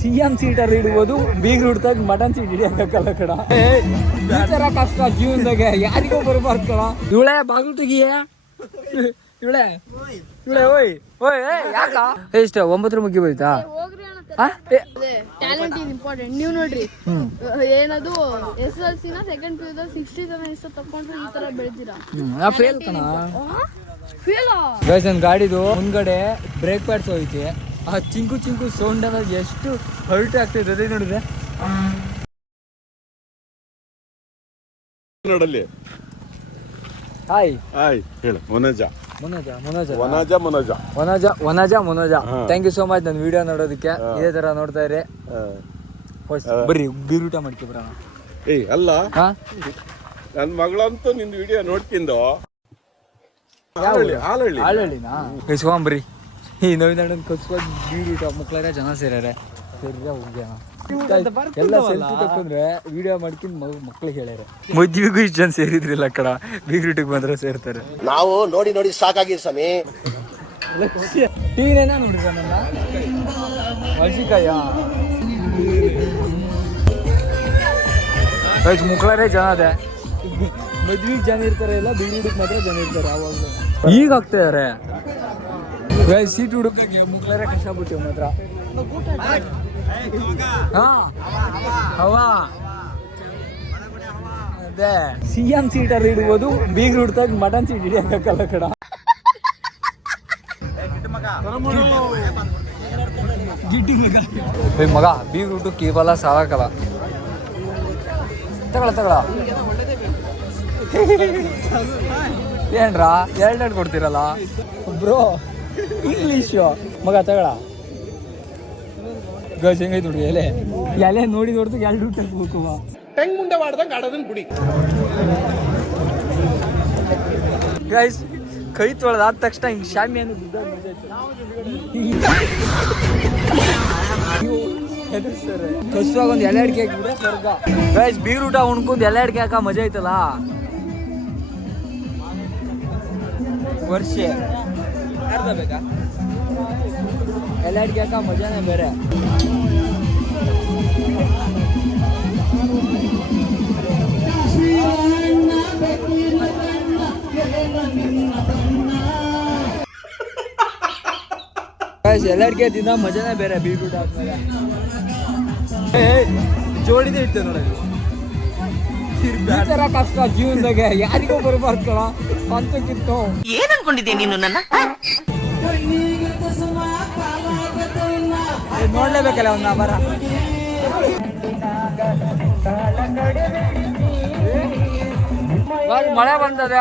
CM seater ಇಡ್ಬೋದು, ಬೀಗ್ ಹುಡ್ತಾಗ mutton seat ಹಿಡಿಯಕ್ಕಲ್ಲ ಕಡ. ಈ ತರ ಕಷ್ಟ ಜೀವನದಾಗ ಯಾರಿಗೋ ಬರಬಾರ್ದು ಕಡ. ಇವಳೆ ಬಾಗಿಲು ತೆಗಿಯ, ಇವಳೆ ಇವಳೆ ಓಯ್ ಓಯ್ ಯಾಕ ಇಷ್ಟ 9 ಮುಗಿ ಹೋಯ್ತಾ? Talent is important. ನೀವು ನೋಡ್ರಿ ಏನದು SSLC ನ ಸೆಕೆಂಡ್ PU 67 ಇಷ್ಟ ತಕೊಂಡ್ರೆ ಈ ತರ ಬೆಳೆದಿರಾ. ಫೇಲ್ ಕಣ. ಗೈಸ್ ನನ್ನ ಗಾಡಿದು ಮುಂದ್ಗಡೆ ಬ್ರೇಕ್ ಪ್ಯಾಡ್ಸ್ ಹೋಯ್ತು. ಆ ಚಿಂಕು ಚಿಂಕು ಸೌಂಡ್ ಅನ್ನೋದು ಎಷ್ಟು ಹರ್ಟ್ ಆಗ್ತದೆ ಅದೇ ನೋಡಿದ್ರೆ. ನೋಡಲ್ಲಿ ಹಾಯ್ ಹಾಯ್ ಹೇಳು. ಮೊನಜ ಥ್ಯಾಂಕ್ ಯು ಸೋ ಮಚ್ ನನ್ನ ವಿಡಿಯೋ ನೋಡೋದಕ್ಕೆ. ಇದೇ ತರ ನೋಡ್ತಾ ಇರಿ. ಬರ್ರಿ ಬೀರೂಟ ಮಾಡ್ಕೊ ಬರೋಣ. ಏಯ್ ಅಲ್ಲ, ನನ್ನ ಮಗಳಂತೂ ನಿಂದು ವಿಡಿಯೋ ನೋಡ್ತಿಂದು ಆಳಹಳ್ಳಿನಾ ಇಸ್ಕೊಂಬರ್ರಿ. ಈ ನವೀನ್ ಕಸ್ಕೊಂಡು ಬೀರೂಟ ಮಕ್ಕಳಾರೆ ಜನ ಸೇರ್ಯಾರೆ. ಹೋಗ್ಯಾನ ಎಲ್ಲ ಸೆಲ್ಫಿ ತಕೊಂಡ್ರೆ ವಿಡಿಯೋ ಮಾಡ್ಕೊಂಡು ಮಕ್ಳಿಗೆ ಹೇಳ್ಯಾರ. ಮದ್ವಿಗೂ ಇಷ್ಟು ಜನ ಸೇರಿದ್ರಿಲ್ಲ ಕಡ, ಬೀಗ್ರೂಟಿಗೆ ಬಂದ್ರೆ ಸೇರ್ತಾರೆ. ನಾವು ನೋಡಿ ನೋಡಿ ಸಾಕಾಗಿ ಸಮಿ ಟೀನೇನ ನೋಡಿದ್ರ ನನ್ನ ಮೆಣಸಿನ್ಕಾಯ ಮುಕ್ಳಾರೇ ಜನ ಅದೇ. ಮದ್ವಿಗೆ ಜನ ಇರ್ತಾರೆ, ಇಲ್ಲ ಬೀಗ್ರೂಟಿಗೆ ಮಾತ್ರ ಜನ ಇರ್ತಾರೆ. ಅವಾಗಲೂ ಈಗ ಆಗ್ತಿದಾರೆ ಸೀಟ್ ಹುಡುಕಕ್ಕೆ ಮುಕ್ಳಾರೇ ಕಷ್ಟಪಟ್ಟಿವ್ ಮಾತ್ರ. ಅದೇ CM ಸೀಟರ್ ಇಡ್ಬೋದು, ಬೀಗ್ ಹುಡ್ತಾಗ ಮಟನ್ ಸೀಟ್ ಹಿಡಿಯಕ್ಕಲ್ಲ ಕಡ. ಮಗ ಬೀಗ್ ರೂಟು ಕೇವಲ ಸಾಕಲ್ಲ. ತಗೊಳ ಏನ್ರ ಎರಡೆರಡು ಕೊಡ್ತೀರಲ್ಲ ಬ್ರೋ. ಇಂಗ್ಲೀಷು ಮಗ ತಗೊಳ. ಗೈಸ್ ಹೆಂಗೈತೆ ನೋಡಿ ಎಲೆ ನೋಡಿ ನೋಡ್ದು 2 ರೂಪಾಯಿ ಹೋಗುವ ಹೆಂಗ್ ಮುಂದೆ ಮಾಡ್ದಂಗೆ ಆಡೋದನ್ನ ಬಿಡಿ. ಗೈಸ್ ಕೈ ತೊಳೆದಾದ ತಕ್ಷಣ ಹಿಂಗೆ ಶಾಮಿಯಾನ ಕಸುವಾಗ ಒಂದು ಎಲೆ ಅಡಿಕೆ ಹಾಕಿಬಿಟ್ರೆ ಸ್ವರ್ಗ. ಗೈಸ್ ಬೀರ್ ಊಟ ಉಣ್ಕೊಂಡು ಎಲೆ ಅಡಿಕೆ ಹಾಕ ಮಜಾ ಐತಲ್ಲ. ವರ್ಷ ಬೇಕಾ ಎಲೆ ಅಡಿಕೆ ಹಾಕ ಮಜಾನೇ ಬೇರೆ. ಎಲೆ ಅಡಿಕೆ ತಿಂದ ಮಜಾನೇ ಬೇರೆ. ಬೀಟ್ರೂಟ್ ಆದ್ಮೇಲೆ ಜೋಡಿದೇ ಇರ್ತೇವೆ ನೋಡೋದು. ಈ ತರ ಕಷ್ಟ ಜೀವನದಾಗ ಯಾರಿಗೋ ಬರಬಾರ್ದು ಕಣ ಅಂತಕ್ಕಿತ್ತು. ಏನ್ ಅನ್ಕೊಂಡಿದ್ದೆ ನೀನು ನನ್ನ? ನೋಡ್ಲೇಬೇಕಲ್ಲ ಒಂದು ಮರ. ಮಳೆ ಬಂದದ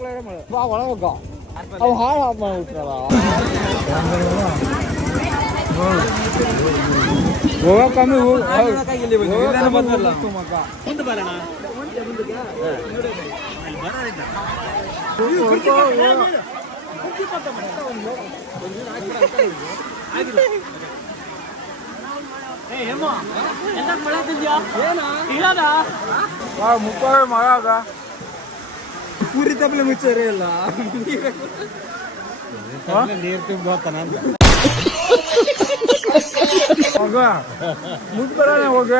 ಮಳೆ ಒಳ ಹೋಗ ಅವು ಹಾಳು ಹಾಳು ಮಾಡ್ಬಿಟ್ರಲ್ಲ. ಹೋಗಕ್ಕಮ್ಮಿ ಮುಪ್ಪಾಗ ಮಗ ಪೂರಿ ತಪ್ಪಲೆ ಮುಚ್ಚರಿ ಎಲ್ಲ ನೀರು ತುಂಬೋತಾನ ಹೋಗ ಮುಟ್ಬರೋಣ ಹೋಗ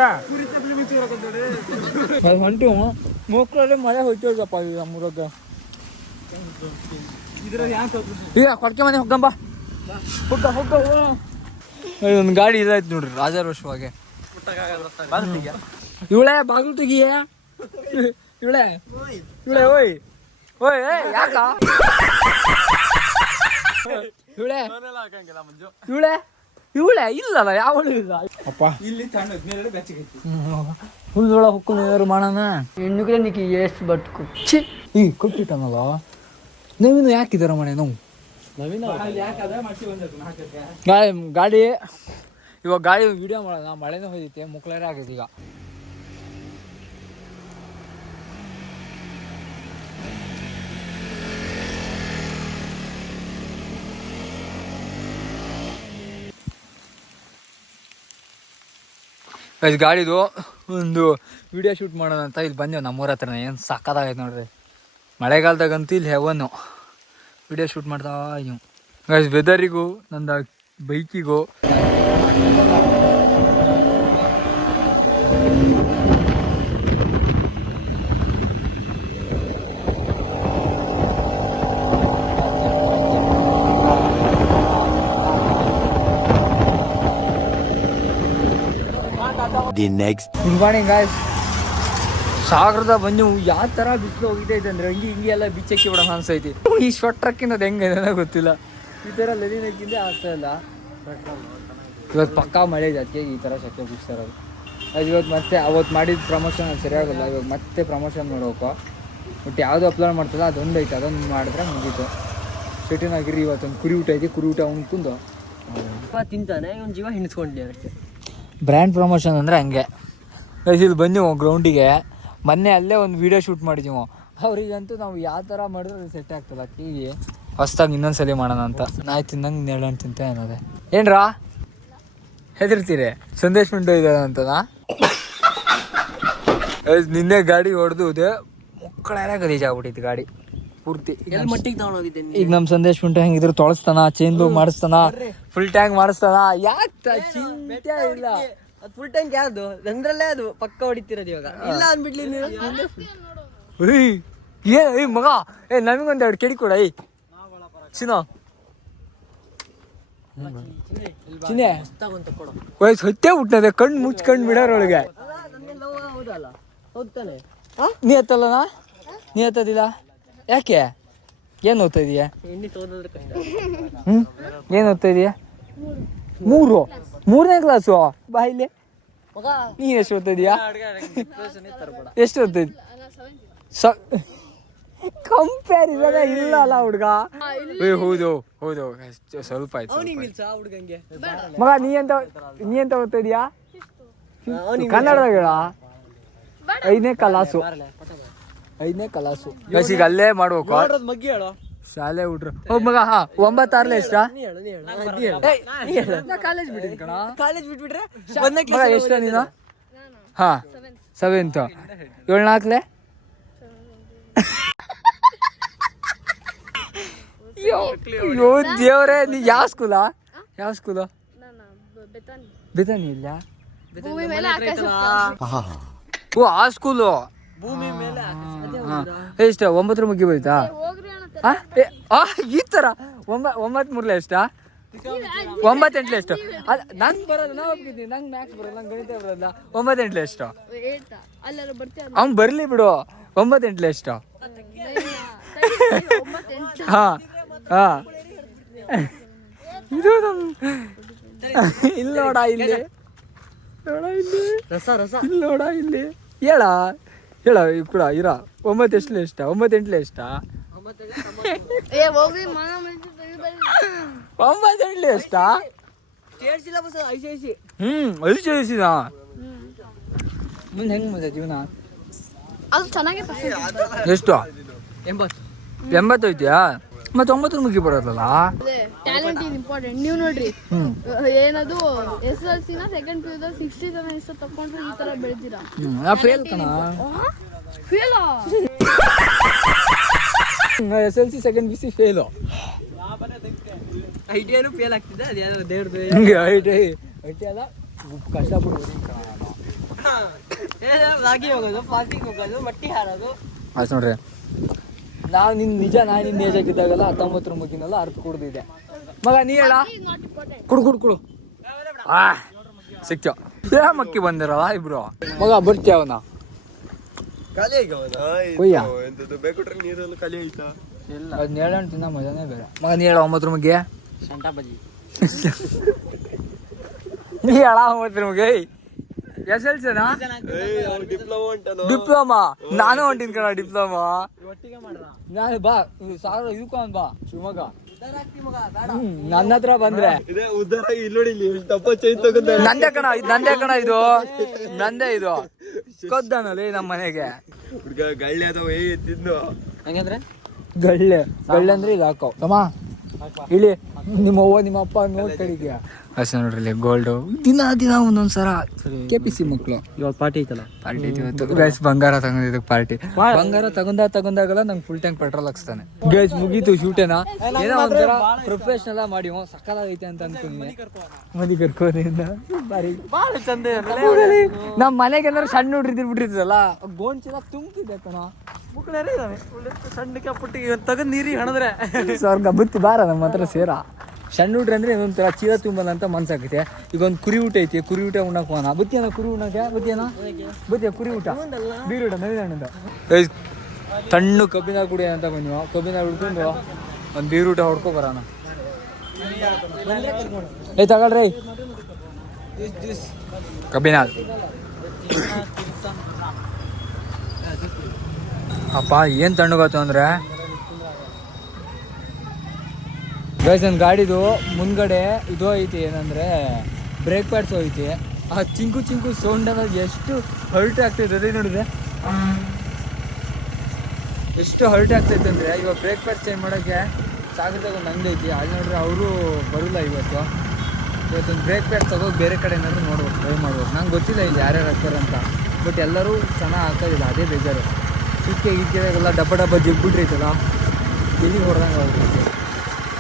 ಹೊಂಟು ಮಕ್ಕಳಲ್ಲಿ ಮಳೆ ಹೋಯ್ತಪ್ಪ ಈಗ ನಮ್ಮೂರಾಗ. ಈಗ ಕೊಡ್ಕೆ ಮನೆ ಹೋಗಂಬ ಹೋಗ ಒಂದು ಗಾಡಿ ಇದಾಯ್ತು ನೋಡ್ರಿ ರಾಜಾರೋಷವಾಗಿ. ಇವಳೆ ಬಾಗಿಲು ತೆಗಿಯ, ಇವಳೆ ಇವಳೆ ಓಯ್ ಓಯ್ ಯಾಕ ಇವಳೆ ಇವಳೆ ಇವಳೆ ಇಲ್ಲಲ್ಲ ಯಾವಳು ಇಲ್ಲ ಅಪ್ಪ. ಇಲ್ಲಿ ಹುಲ್ದೊಳ ಹೊಕ್ಕೊಂಡು ಏನಾದ್ರು ಮಾಡೋಣ. ಹೆಣ್ಣುಗಳೇ ನಿಕ್ಕಿ ಎಷ್ಟು ಬಟ್ಕು ಛಿ ಈಗ ಕೊಟ್ಟಿಟ್ಟನಲ್ಲ. ನೀವಿನ್ನು ಯಾಕಿದಾರ ಮನೆ ನಾವು ಗಾಡಿ ಇವಾಗ ಗಾಡಿ ವಿಡಿಯೋ ಮಾಡೋಣ. ಮಳೆನೂ ಹೋಯ್ತೈತೆ, ಮುಕ್ಳಾರೆ ಆಗೈತೆ ಈಗ. ಗಾಡಿದು ಒಂದು ವಿಡಿಯೋ ಶೂಟ್ ಮಾಡೋಣ ಅಂತ ಇಲ್ಲಿ ಬಂದೇವು ನಮ್ಮೂರ ಹತ್ರ. ಏನು ಸಕ್ಕತ್ತಾಗೈತೆ ನೋಡ್ರಿ. ಮಳೆಗಾಲದಾಗಂತೂ ಇಲ್ಲಿ ಹೆವನ್ನು ವಿಡಿಯೋ ಶೂಟ್ ಮಾಡ್ತಾ ಇವು. ವೆದರಿಗೂ ನಂದು ಬೈಕಿಗೂ the next good morning guys. ಸಾಗರದ ಬಂದು ಯಾವ ಥರ ಬಿಸಿಲು ಹೋಗಿದೆ ಅಂದರೆ ಹಿಂಗೆ ಎಲ್ಲ ಬಿಚ್ಚಕ್ಕಿ ಬಿಡೋಣ ಅನ್ಸೈತಿ. ಈ ಸ್ವೆಟ್ರಕ್ಕಿನ್ನೋದು ಹೆಂಗೆ ಏನೋ ಗೊತ್ತಿಲ್ಲ. ಈ ಥರ ಲಲಿನಕ್ಕಿಂದೆ ಆಗ್ತಾ ಇಲ್ಲ. ಇವತ್ತು ಪಕ್ಕಾ ಮಳೆ ಜಾಸ್ತಿ ಈ ಥರ ಸೆಕೆ ಬಿಸ್ತಾ ಇರೋದು. ಅದು ಇವತ್ತು ಮತ್ತೆ ಅವತ್ತು ಮಾಡಿದ ಪ್ರಮೋಷನ್ ಅದು ಸರಿಯಾಗಲ್ಲ. ಇವಾಗ ಮತ್ತೆ ಪ್ರಮೋಷನ್ ಮಾಡ್ಬೇಕು. ಬಟ್ ಯಾವುದು ಅಪ್ಲೋಡ್ ಮಾಡ್ತಲ್ಲ ಅದೊಂದು ಐತೆ, ಅದೊಂದು ಮಾಡಿದ್ರೆ ಮುಗೀತು. ಸಿಟಿನಾಗಿರಿ ಇವತ್ತೊಂದು ಕುರಿ ಊಟ ಐತಿ. ಕುರಿ ಊಟ ಉಣ್ಕೊಂಡು ತಿಂತಾನೆ ಒಂದು ಜೀವ ಹಿಣಿಸ್ಕೊಂಡ್ಲಿ ಅಷ್ಟೇ. ಬ್ರ್ಯಾಂಡ್ ಪ್ರಮೋಷನ್ ಅಂದರೆ ಹಂಗೆ. ಇಲ್ಲಿ ಬಂದೀವಿ ಗ್ರೌಂಡಿಗೆ. ಮೊನ್ನೆ ಅಲ್ಲೇ ಒಂದು ವೀಡಿಯೋ ಶೂಟ್ ಮಾಡಿದ್ದೀವಿ. ಅವರಿಗಂತೂ ನಾವು ಯಾವ ಥರ ಮಾಡಿದ್ರೆ ಅದು ಸೆಟ್ ಆಗ್ತಲ್ಲ. ಟಿವಿ ಹೊಸ್ದಾಗಿ ಇನ್ನೊಂದ್ಸಲಿ ಮಾಡೋಣ ಅಂತ. ನಾಯಿ ತಿನ್ನಂಗೆ ನೆರಳಣ್ಣು ತಿಂತ ಏನದೆ ಏನ್ರಾ ಹೆದರ್ತೀರಿ? ಸಂದೇಶ್ ಮಿಂಟು ಇದೆ ಅಂತನಾ? ನಿನ್ನೆ ಗಾಡಿ ಹೊಡೆದು ಮಕ್ಕಳೆಲ್ಲ ಗಲೀಜಾಗ್ಬಿಟ್ಟಿತ್ತು ಗಾಡಿ ಪೂರ್ತಿ. ಮಟ್ಟಿಗೆ ತಗೊಂಡೋಗಿದ್ದೆ ಈಗ ನಮ್ಮ ಸಂದೇಶ್ ಮಿಂಟು ಹೆಂಗಿದ್ರು ತೊಳಸ್ತಾನ, ಚೇಂಜ್ ಮಾಡಿಸ್ತಾನ, ಫುಲ್ ಟ್ಯಾಂಕ್ ಮಾಡಿಸ್ತಾನ. ಯಾಕೆ ಚಿಂತೆ ಇಲ್ಲ. ಅದು ಫುಲ್ ಟ್ಯಾಂಕ್ ಯಾವ್ದು ನಂದ್ರಲ್ಲೇ ಅದು ಪಕ್ಕ ಹೊಡಿತಿರೋದು ಇವಾಗ. ಇಲ್ಲ ಅಂದ್ಬಿಡ್ಲಿ ನೀವು. ಏ ಮಗ ನಮಗೊಂದು ಎರಡು ಕೆಡಿ ಕೊಡ. ಚಿನ್ನೋ ಚಿನ್ನೆ ವಯಸ್ಸು ಹೊತ್ತೇ ಬಿಟ್ಟದೆ. ಕಣ್ಣು ಮುಚ್ಕೊಂಡು ಬಿಡೋರೊಳಗೆ. ಹೌದಲ್ಲ ಹೌದಾನೆ. ನೀ ಎತ್ತಲ್ಲನಾ? ನೀ ಎತ್ತದಿಲ್ಲ ಯಾಕೆ? ಏನು ಓದ್ತಾ ಇದೀಯ? ಎಣ್ಣೆ ತೋದ್ರೆ ಕಷ್ಟ. ಏನು ಓದ್ತಾ ಇದೀಯ? 3ನೇ ಕ್ಲಾಸು. ಬಾ ಇಲ್ಲಿ. ಮಗ ನೀ ಎಷ್ಟು ಓದ್ತಾ ಇದೀಯಾ? ಎಷ್ಟು ಓದ್ತಾ ಇದ್ದಿ? ಕಂಪ್ಯಾರಿಸನ್ ಇಲ್ಲ ಅಲ್ಲ ಹುಡುಗ. ಹೌದು ಹೌದು ಸ್ವಲ್ಪ ಆಯ್ತು. ಅವನಿಗೆ ನಿಲ್ಸ ಹುಡುಗಂಗೆ. ಮಗ ನೀ ಎಂತ ಓದ್ತಾ ಇದೀಯಾ? ಕನ್ನಡದಾಗ ಹೇಳ. 5ನೇ ಕ್ಲಾಸು. 5ನೇ ಕ್ಲಾಸು. ಈಗ ಅಲ್ಲೇ ಮಾಡ್ಬೇಕು ಮಗ್ಗಿ ಹೇಳೋ ಶಾಲೆ ಹುಡ್ರು. ಹೋಗ್ ಮಗ. 9 ಎಷ್ಟ? ನೀ ಹೇಳು ಕಾಲೇಜ್ ಬಿಟ್ಟಿನಿ ಕಣ. ಕಾಲೇಜ್ ಬಿಟ್ಬಿಟ್ರೆ ಮಗ ಎಷ್ಟ ನೀನು? ಹಾ 7th. 7 ಅಯ್ಯೋ ದೇವ್ರೆ. ನೀ ಯಾವ ಸ್ಕೂಲಾ? ಯಾವ ಸ್ಕೂಲು? ಬೆತಾನಿ ಇಲ್ಲ. ಓ ಆ ಸ್ಕೂಲು. ಭೂಮಿ ಮೇಲೆ ಎಷ್ಟ 9 ಮುಗಿಬೋಯ್ತಾ? ಈ ತರ 9 ಎಷ್ಟ? 9 ಎಷ್ಟು? ನಂಗೆ ಬರೋದು. ನಾ ಒಪ್ಪಿದ್ದೀನಿ. ನಂಗೆ ಮ್ಯಾಥ್ಸ್ ಬರೋದು, ನಂಗೆ ಗಣಿತ ಬರೋಲ್ಲ. 9 ಎಷ್ಟು? ಅವ್ನು ಬರ್ಲಿ ಬಿಡು. 9 ಎಷ್ಟು? ಹಾ ಹಾ ಇದು ಇಲ್ಲಿ ನೋಡ. ಇಲ್ಲಿ ನೋಡ. ಇಲ್ಲಿ ರಸ ರಸ ಇಲ್ಲಿ ನೋಡ. ಇಲ್ಲಿ ಹೇಳ ಹೇಳ ಕೂಡ ಇರ. 9 ಎಷ್ಟು ಎಷ್ಟ? 9 ಎಷ್ಟ? 9 ಎಷ್ಟ? State syllabus ICIC. ಐಸಿದ ಮುಂದೆ ಹೆಂಗ್ ಮಜಾ ಜೀವನ? ಅದು ಚೆನ್ನಾಗಿ ಎಷ್ಟು? 80 ಐತಿಯಾ? ಮತ್ತೆ 9 ಮುಗಿ ಬರೋದಲ್ಲ. Talent is important. ನೀವು ನೋಡ್ರಿ ಏನದು SSLC ನ ಸೆಕೆಂಡ್ PU 67 ಇಷ್ಟ ತಕೊಂಡ್ರೆ ಈ ತರ ಬೆಳ್ತೀರಾ. ಫೇಲ್ ಕಣ. Fail SLC second BC fail. ಐಟಿಐನು ಫೇಲ್ ಆಗ್ತಿದೆ. ಅದೇನೋ ದೇವ್ರದ್ದು ಐಟಿ ಅಲ್ಲ ಕಷ್ಟಪಟ್ಟು ರಾಗಿ ಹೋಗೋದು, ಪಾರ್ಕಿಂಗ್ ಹೋಗೋದು, ಮಟ್ಟಿ ಹಾರೋದು. ಆಯ್ತು ನೋಡ್ರಿ. ನಾವು ನಿನ್ನ ಏಜ್ ಆಗಿದ್ದಾಗಲ್ಲ 19 ಮುಗಿನಲ್ಲ ಅರ್ಥ ಕುಡ್ದಿದೆ. ಮಗ ನೀ ಹೇಳ. ಕುಡು ಸಿಕ್ತ ಮಕ್ಕಿ ಬಂದಿರಲ್ಲ ಇಬ್ರು. ಮಗ ಬರ್ತೀಯವನ ಕೊಯ್ಯ. ಅದು ನೇಳಣ್ಣು ತಿನ್ನ ಮಜಾನೇ ಬೇರೆ. ಮಗ ನೀ ಹೇಳ 9 ಮುಗಿ. ಶಂಟಾ ಬಜ್ಜಿ ನೀ ಹೇಳ 9 ಮುಗಿ. SLCನಾ? ಡಿಪ್ಲೊಮಾ. ನಾನು ಹೊಂಟಿನ ಕಣ ಡಿಪ್ಲೊಮಾ. ನಾನು ಬಾ ಸಾವಿರ ಇದಕ್ಕೊಂದು ಬಾ ಶಿವಮೊಗ್ಗ. ನನ್ನ ಹತ್ರ ಬಂದ್ರೆ ನಂದೇ ಕಣ ಇದು ನಂದೇ ಇದು ಕೊದ್ದಾನಲ್ಲಿ ನಮ್ಮ ಮನೆಗೆ. ಹಂಗಂದ್ರೆ ಗಳ್ಳೆ ಅಂದ್ರೆ ಈಗ ಹಾಕೋ ತಮ್ಮ ಇಳಿ. ನಿಮ್ಮ ಅವ್ವ ನಿಮ್ಮ ಅಪ್ಪ ನೋಡ್ಕೊಂಡಿದ್ಯಾ? ಅಷ್ಟೇ ನೋಡ್ರಿ ಗೋಲ್ಡು ದಿನ ಒಂದೊಂದ್ಸರ. KPC ಮಕ್ಕಳು ಇವತ್ತು ಪಾರ್ಟಿ ಐತಲ್ಲ. ಪಾರ್ಟಿ ಇವತ್ತು ಗೈಸ್. ಬಂಗಾರ ತಗೊಂಡಿದ್ದಕ್ಕೆ ಪಾರ್ಟಿ. ಬಂಗಾರ ತಗೊಂಡಾಗಲ್ಲ ನಂಗೆ ಫುಲ್ ಟ್ಯಾಂಕ್ ಪೆಟ್ರೋಲ್ ಹಾಕ್ಸ್ತಾನೆ. ಗೈಸ್ ಮುಗೀತು ಶೂಟೇನ. ಏನೋ ಒಂಥರ ಪ್ರೊಫೆಷನಲ್ ಮಾಡಿ ಸಕ್ಕಲಾಗೈತೆ ಅಂತ ಅನ್ಕೊಂಡೆ. ಮದಿ ಕರ್ಕೋದ್ರಿಂದ ಬಾರಿ ಭಾಳ ಚಂದ. ನಮ್ಮ ಮನೆಗೆ ಏನಾದ್ರು ಸಣ್ಣ ಹುಡ್ರಿದ್ರು ಬಿಟ್ಟಿರ್ತದಲ್ಲ ಗೋಂಚಿನ ತುಂಬ್ತಿದ್ದೆ ಕಣ. ಮುಕ್ಕಳೇ ಇದಾವೆ ಸಣ್ಣಕ್ಕೆ ಪುಟ್ಟಿಗೆ ತಗೊಂಡು ನೀರಿಗೆ ಹಣದ್ರೆ ಸ್ವರ್ಗ ಬುತ್ತಿ ಬಾರ ನಮ್ಮ ಹತ್ರ ಸೇರ. ಸಣ್ಣ ಹುಡ್ರಿ ಅಂದರೆ ಇನ್ನೊಂಥರ ಚೀಲ ತುಂಬಲ್ಲ ಅಂತ ಮನ್ಸಾಗುತ್ತೆ. ಈಗ ಒಂದು ಕುರಿ ಊಟ ಐತಿ, ಕುರಿ ಊಟ ಉಣ್ಣಕ್ಕೆ ಹೋಗೋಣ. ಬುತ್ತಿಯನ ಕುರಿ ಉಣ್ಣಕ್ಕೆ ಬುತ್ತಿಯ ಕುರಿ ಊಟ ಬೀರೂಟ ನವಿದಣ್ಣಂದು ತಣ್ಣು ಕಬ್ಬಿನ ಕುಡಿ ಅಂತ ಬಂದ್ವಿ. ಕಬ್ಬಿನ ಹುಡ್ಕೊಂಡು ಒಂದು ಬೀರೂಟ ಹೊಡ್ಕೊ ಬರೋಣ. ಏಯ್ ತಗೊಳ್ರಿ ಕಬ್ಬಿನ ಅಪ್ಪ ಏನು ತಣ್ಣಗಾತು ಅಂದರೆ ಗೈಸ್ ನನ್ನ ಗಾಡಿದು ಮುಂದ್ಗಡೆ ಇದು ಐತಿ, ಏನಂದರೆ ಬ್ರೇಕ್ ಪ್ಯಾಡ್ಸ್ ಐತಿ. ಆ ಚಿಂಕು ಚಿಂಕು ಸೌಂಡ್ ಅನ್ನೋದು ಎಷ್ಟು ಹರ್ಟ್ ಆಗ್ತೈತೆ ಅದೇ ನೋಡಿದ್ರೆ, ಎಷ್ಟು ಹರ್ಟ್ ಆಗ್ತೈತೆ ಅಂದರೆ ಇವಾಗ ಬ್ರೇಕ್ ಪ್ಯಾಡ್ಸ್ ಚೇಂಜ್ ಮಾಡೋಕ್ಕೆ ಸಾಗರದಾಗ ಒಂದು ಅಂಗಡಿ ಐತಿ, ಅಲ್ಲಿ ನೋಡ್ರೆ ಅವರು ಬರೋಲ್ಲ ಇವತ್ತೊಂದು ಬ್ರೇಕ್ ಪ್ಯಾಡ್ ತಗೋಗಿ ಬೇರೆ ಕಡೆ ಏನಾದರೂ ನೋಡ್ಬೇಕು, ಟ್ರೈ ಮಾಡ್ಬೇಕು. ನಂಗೆ ಗೊತ್ತಿಲ್ಲ ಇಲ್ಲಿ ಯಾರ್ಯಾರು ಹಾಕ್ತಾರೆ ಅಂತ, ಬಟ್ ಎಲ್ಲರೂ ಚೆನ್ನಾಗಿ ಹಾಕೋದಿಲ್ಲ, ಅದೇ ಬೇಜಾರು. ಚಿಕ್ಕ ಗಿಕ್ಕಿದಾಗೆಲ್ಲ ಡಬ್ಬ ಜಿಗ್ಬಿಟ್ರೈತಲ್ಲ, ಎಲ್ಲಿ ಹೊಡೆದಂಗೆ ಹೋಗ್ತೈತೆ.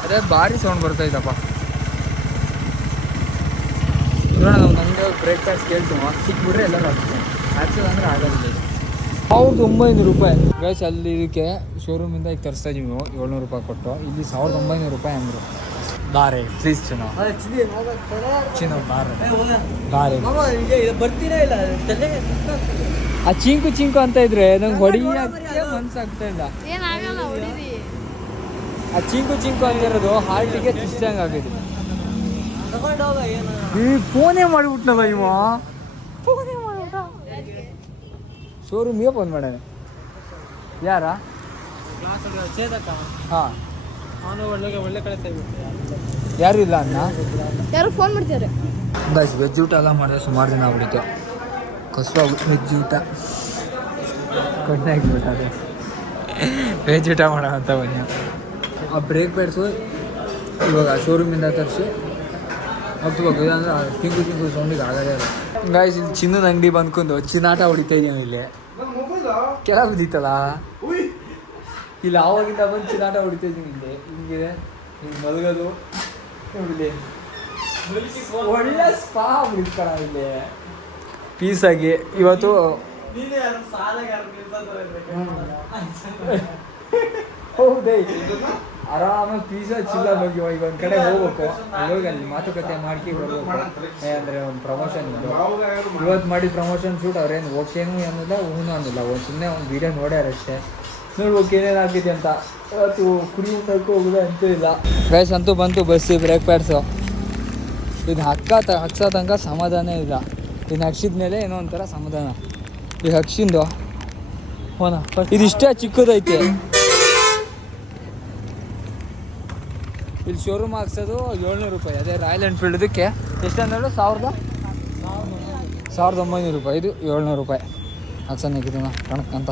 ಅದೇ ಭಾರಿ ಸೌಂಡ್ ಬರ್ತಾಯಿದ್ದಪ್ಪ. ನೋಡೋಣ ನಮ್ಮ ನಂಗೆ ಬ್ರೇಕ್ ಪ್ಯಾಡ್ಸ್ ಕೇಳ್ತೀವಿ, ಸಿಕ್ಬಿಟ್ರೆ ಎಲ್ಲರೂ ಹಾಕ್ತೀವಿ. ಹಾಕ್ಸೋದು ಅಂದರೆ ಆಗೋದಿಲ್ಲ. 1900 ರೂಪಾಯಿ ಗೈಸ್. ಅಲ್ಲಿ ಇದಕ್ಕೆ ಶೋರೂಮಿಂದ ಈಗ ತರಿಸ್ತಾ ಇದೀವಿ ನಾವು 700 ರೂಪಾಯಿ ಕೊಟ್ಟು. ಇಲ್ಲಿ 1900 ರೂಪಾಯಿ ಅಂದರು. ದಾರೆ ಪ್ಲೀಸ್ ಚಿನ್ನೋ ದಾರೆ ಬರ್ತೀರಾ ಇಲ್ಲ ಆ ಚಿಂಕು ಚಿಂಕು ಅಂತ ಇದ್ರೆ ನಂಗೆ ಹೊಡಿಯೋಕ್ಕೆ ಮನ್ಸಾಗ್ತಾ ಇಲ್ಲ. ಏನಾಗಲ್ಲ ಹೊಡೀರಿ. ಆ ಚಿಂಕು ಚಿಂಕು ಅಂತಿರೋದು ಹಾರ್ಟಿಗೆ ಚುಚ್ಚಂಗೆ ಆಗಿದೆ. ತಗೊಂಡೋಗ ಏನು ಈ ಫೋನೇ ಮಾಡಿಬಿಟ್ನಲ್ಲ ಇವ, ಫೋನೇ ಮಾಡಿಬಿಟ್ಟ. ಶೋರೂಮ್ಗೆ ಫೋನ್ ಮಾಡೋಣ. ಯಾರ? ಚೇತಕ್ಕ ಹಾಂ, ಅವನು ಒಳ್ಳೆ ಕಡೆ ಯಾರು ಇಲ್ಲ ಅನ್ನ. ಯಾರು ಫೋನ್ ಮಾಡ್ತಾರೆ? ಬಸ್ ವೆಜ್ ಊಟ ಎಲ್ಲ ಮಾಡಿದ್ರೆ ಸುಮಾರು ದಿನ ಆಗ್ಬಿಟ್ಟಿತ್ತು. ಕಸುವಾಗ್ಬಿಟ್ಟು ವೆಜ್ ಊಟ ಕಡಿಮೆ ಆಗಿಬಿಟ್ಟು ಅದೇ ವೆಜ್ ಊಟ ಮಾಡೋಣ ಅಂತ ಬನ್ನಿ. ಆ ಬ್ರೇಕ್ ಪ್ಯಾಡ್ಸು ಇವಾಗ ಶೋರೂಮಿಂದ ತರಿಸಿ ಹತ್ತುವಾಗ, ಇಲ್ಲಾಂದ್ರೆ ಚಿಂಕು ಚಿಂಕು ಸೌಂಡಿಗೆ ಆಗೋದೇ ಇಲ್ಲ. ಗಾಯ್ಸ್ ಇಲ್ಲಿ ಚಿನ್ನದ ಅಂಗಡಿ ಬಂದ್ಕೊಂಡು ಚಿನ್ನಾಟ ಹೊಡಿತಾ ಇದ್ದೀವಿ. ಇಲ್ಲಿ ಕೆಳ ಬಿದ್ದಿತ್ತಲ್ಲ, ಇಲ್ಲಿ ಆವಾಗಿಂದ ಬಂದು ಚಿನ್ನಾಟ ಹೊಡಿತಾ ಇದ್ದೀವಿ. ಇಲ್ಲಿ ಹಿಂಗಿದೆ, ಹಿಂಗೆ ಮಲಗೋದು ಇಲ್ಲಿ ಒಳ್ಳೆ ಸ್ಪಾ ಬಿಡ್ತಾರ ಇಲ್ಲಿ ಪೀಸಾಗಿ. ಇವತ್ತು ಹೌದೇ ಆರಾಮಾಗಿ ಪೀಸಾ ಚಿಲ್ಲ ಬಗ್ಗೆ ಈಗ ಒಂದು ಕಡೆ ಹೋಗ್ಬೇಕು, ಹೋಗಿ ಅಲ್ಲಿ ಮಾತುಕತೆ ಮಾಡ್ಕಿ ಬರ್ಬೇಕು. ಅಂದರೆ ಒಂದು ಪ್ರಮೋಷನ್ ಇದ್ದು ಇವತ್ತು ಮಾಡಿ ಪ್ರಮೋಷನ್ ಶೂಟ್ ಅವ್ರೇನು ಓಕೆನೂ ಅನ್ನೋಲ್ಲ, ಹೂನು ಅನ್ನೋಲ್ಲ. ಒಂದು ಸುಮ್ಮನೆ ಒಂದು ವೀಡಿಯೋ ನೋಡ್ಯಾರ ಅಷ್ಟೇ, ನೋಡ್ಬೇಕು ಏನೇನು ಆಗ್ತಿದೆ ಅಂತ. ಇವತ್ತು ಕುರಿ ಊಟಕ್ಕೂ ಹೋಗೋದು ಅಂತೂ ಇಲ್ಲ. ಗೈಸ್ ಅಂತೂ ಬಂತು ಬಸ್ಸಿ ಬ್ರೇಕ್ ಪ್ಯಾಡ್ಸು. ಇದು ಹಕ್ಸೋ ತನಕ ಸಮಾಧಾನ ಇಲ್ಲ. ಇನ್ನು ಹಕ್ಷಿದ ಮೇಲೆ ಏನೋ ಒಂಥರ ಸಮಾಧಾನ. ಈಗ ಹಕ್ಷಿಂದು ಹೋನ ಇದಿಷ್ಟೇ ಚಿಕ್ಕದೈತಿ. ಇಲ್ಲಿ ಶೋರೂಮ್ ಹಾಕ್ಸೋದು 700 ರೂಪಾಯಿ. ಅದೇ ರಾಯಲ್ ಎನ್ಫೀಲ್ಡ್ದಕ್ಕೆ ಎಷ್ಟು ಅಂದೇಳು? 1900 ರೂಪಾಯಿ. ಇದು 700 ರೂಪಾಯಿ ಹಾಕ್ಸೋಣ ಕಣಕ್ಕಂತ.